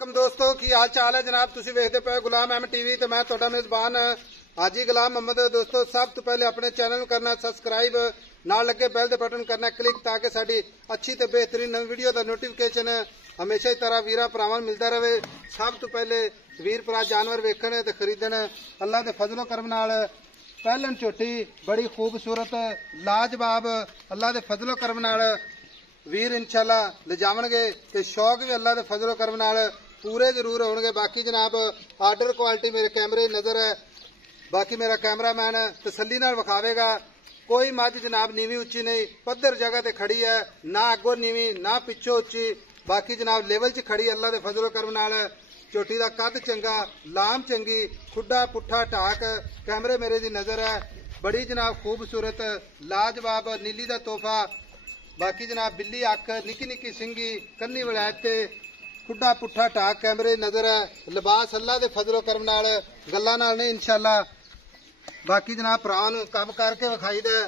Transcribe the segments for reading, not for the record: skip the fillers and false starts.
दोस्तों की हाल चाल है जनाब तुसी वेखदे पे गुलाम एम टीवी ते मैं तुहाडा मेजबान हाजी गुलाम मोहम्मद। दोस्तों सब तो पहले अपने चैनल करना सब्सक्राइब नाल लगे बैल दे बटन करना क्लिक ताकि साडी अच्छी ते बेहतरीन नवी वीडियो दा नोटिफिकेशन हमेशा ही तरह वीरा भरावां मिलता रहे। सब तो पहले वीर भरा जानवर वेखण ते खरीदण अल्लाह दे फजलो करम नाल पहलन झोटी बड़ी खूबसूरत लाजवाब अल्लाह दे फजलो करम नाल वीर इंशाअल्लाह ले जावणगे ते शौक भी अल्लाह दे फजलो करम नाल पूरे जरूर होंगे। बाकी जनाब आर्डर क्वालिटी मेरे कैमरे नजर है, बाकी मेरा कैमरामैन तसल्ली नाल विखावेगा। कोई मझ जनाब नीवी उच्ची नहीं, पद्धर जगह ते खड़ी है, ना अगों नीवी ना पिछों उच्ची, बाकी जनाब लेवल च खड़ी अल्लाह दे फजलो करम नाल। झोटी का कद चंगा, लाम चंगी, खुड्डा पुट्ठा ढाक कैमरे मेरे दी नजर है। बड़ी जनाब खूबसूरत लाजवाब नीली दा तोहफा। बाकी जनाब बिल्ली अख निकी निकी सिंगी कन्नी वलैत खुड्डा पुट्ठा ढाक कैमरे नजर है। लिबास अल्लाह दे फजलो करम नाल गल्लां नाल नहीं इंशाअल्लाह। बाकी जनाब भरा नूं कम करके विखाई दे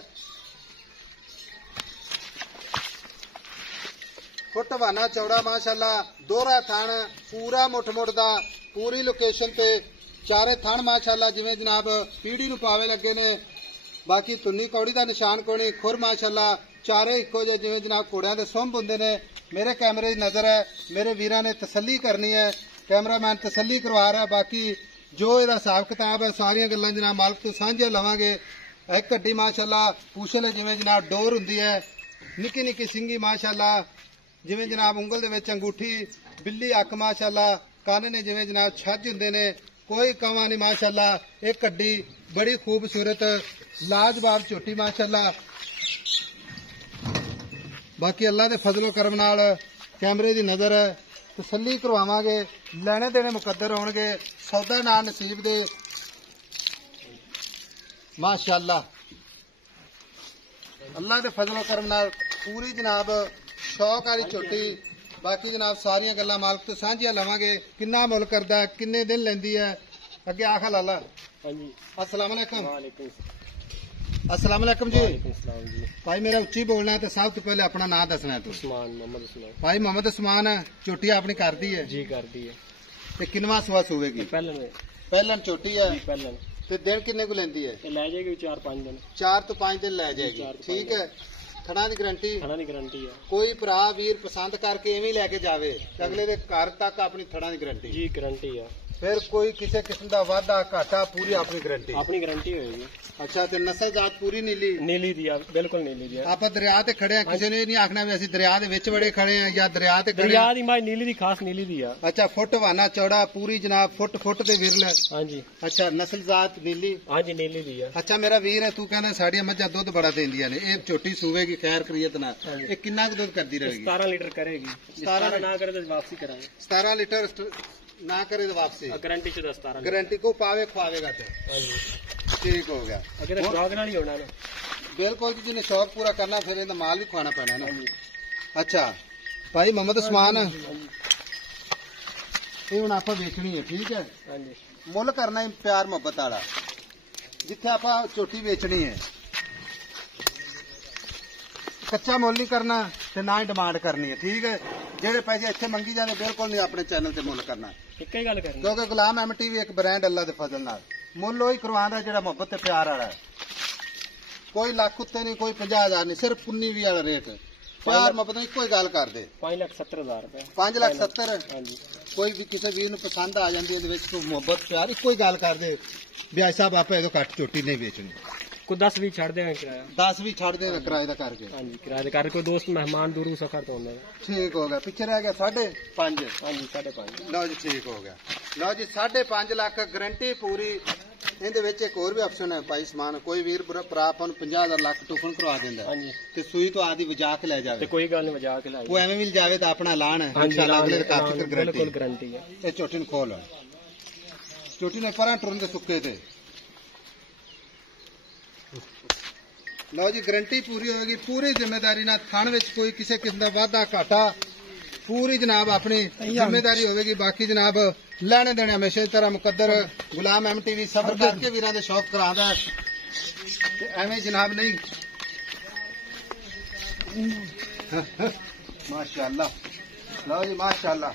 फुट वाना चौड़ा माशाअल्लाह, दोहरा थण पूरा मुठ दा पूरी लोकेशन ते चारे थण माशाअल्लाह जिवें जनाब पीढ़ी नूं पावे लगे ने। बाकी तुन्नी कौड़ी दा निशान कोनी, खुर माशाअल्लाह चारे इक्को जे जिवें जनाब घोड़ियां दे सुंभ हुंदे ने। मेरे कैमरे दी नजर है, मेरे वीरां ने तसल्ली करनी है, कैमरामैन तसल्ली करवा रहा है। बाकी जो इहदा हिसाब किताब है सारियां गल्लां जनाब मालक तो सांझियां लवांगे। एक गड्डी माशाअल्लाह पूछल जिवें जनाब डोर हुंदी है, निक्की निक्की सिंगी माशाअल्लाह जिवें जनाब उंगल दे विच अंगूठी, बिल्ली अख माशाअल्लाह, कन्न ने जिवें जनाब छज हुंदे ने, कोई कमा नहीं माशाअल्लाह। एक गड्डी बड़ी खूबसूरत लाजवाब झोटी माशाअल्लाह। बाकी अल्लाह दे फजलो करम नाल कैमरे दी नजर है, तसल्ली करवावांगे, लैने देने मुकद्दर होणगे, सौदा ना नसीब दे माशाअल्लाह। अल्लाह दे फजलो करम नाल पूरी जनाब शौक वाली झोटी। बाकी जनाब सारियां गल्लां मालक तो सांझियां लवांगे। किन्ना मुल करदा है, किन्ने दिन लैंदी है, अगे आखा लाला। अस्सलाम वालेकुम। अस्सलाम वालेकुम जी। भाई मेरा उच्ची बोलना है तो सब तो पहले अपना नाम दसना है। तू भाई मोहम्मद उस्मान है, झोटी अपनी कर दी है जी? कर दी है। ते किनवा सुआ सुवेगी? पहलन झोटी है। ते दिन किन्ने को लेंदी है? लै जाएगी 4-5 दिन। 4 तो 5 दिन लै जाएगी, ठीक है। थणा दी गारंटी? थणा दी गारंटी है। कोई भरा वीर पसंद करके इवें लैके जावे अगले दे घर तक अपनी थणा दी गारंटी जी? गारंटी है। फिर कोई किसी किस्म का वाधा घाटा पूरी अपनी गारंटी? अपनी गारंटी होगी। अच्छा ते नस्ल जात पूरी नीली? नीली दी है, बिल्कुल नीली दी है। आप दरिया ते खड़े हैं, किसी ने नहीं आखना भी असि दरिया दे विच बड़े खड़े हैं या दरिया ते खड़े? दरिया दी मां नीली दी, खास नीली दी है। अच्छा फुट वाना चौड़ा पूरी जनाब, फुट फुट ते विरल? हां जी। अच्छा नस्ल जात नीली? हां जी नीली दी है। अच्छा मेरा वीर है, तू कहना साडियां मज्जां दुध बड़ा देंदियां ने, ये झोटी सूवेगी खैर करियत ना, ये कितना दुध करदी रहेगी? 17 लीटर करेगी। 17 ना करे तो वापसी करांगे। 17 लीटर ना करे तो वापसी? गारंटी च 17 गारंटी को पावे खुआवेगा तो ठीक हो गया। अगर शौक नाल ही होना ना, बिल्कुल जी, जिन्हें शौक पूरा करना फिर इहदा माल भी खुआना पैना ना। अच्छा भाई मोहम्मद उस्मान ये हुण आपां वेचनी है, ठीक है? मुल करना है प्यार मुहब्बत वाला, जिथे आपां झोटी वेचनी है कच्चा मुल नहीं करना ते ना ही डिमांड करनी है, ठीक है? जेडे पैसे इत्थे मंगी जाने बिल्कुल नहीं अपने चैनल से मुल करना, क्योंकि गुलाम एम टीवी एक ब्रांड अल्लाह दे फजल नाल मुल वही करवांदा जेड़ा मुहब्बत ते प्यार वाला है। कोई लाख उत्ते नहीं, कोई 50,000 नहीं, सिर्फ 19-20 वाला रेट। प्यार मुहब्बत नहीं, कोई गल कर दे 5,70,000 रुपए। 5,70,000? कोई भी किसी वीर नूं पसंद आ जांदी है मुहब्बत प्यार, कोई गल कर दे ब्याज साहब आपे इदों घट झोटी नहीं बेचनी। कोई 10-20 छड़ देंगे किराया? 10-20 छड़ देंगे किराए का करके? हाँ जी किराए का, कोई दोस्त मेहमान दूर सफर तो होना। ठीक हो गया। पीछे रह गया 5.5? हाँ जी 5.5। लो जी ठीक हो गया। लो जी 5.5 लाख गारंटी पूरी। इहदे विच एक होर भी ऑप्शन है भाई समान, कोई वीर भरा अपन 50,000 लाख टोकन करवा देंदा है ते सुई तो आदि वजा के ले जावे ते कोई गल नहीं, वजा के लाई, वो एवें मिल जावे तो अपना ऐलान है इंशाअल्लाह अगले काफी गारंटी है। ये झोटी नूं खोल, झोटी ने परां टुरन दे सुक्के ते। लो जी गारंटी पूरी होगी, पूरी जिम्मेदारी ना, थान विच कोई किसी किस्म का वाधा घाटा पूरी जनाब अपनी जिम्मेदारी होगी। बाकी जनाब लैने देने हमेशा की तरह मुकद्दर गुलाम एम टीवी सफर करके वीरां दे शौक करांदा है, एवें जनाब नहीं। माशाअल्लाह, लो जी माशाअल्लाह।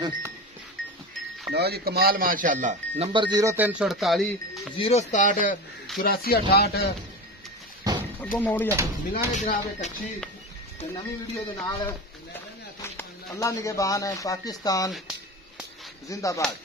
लो जी कमाल माशाल्लाह। नंबर 0348 067 8468 अगो मोड़ जा मिलांगे जनाब एक अच्छी नवी वीडियो के नाल। अल्लाह निगहबान है, पाकिस्तान जिंदाबाद।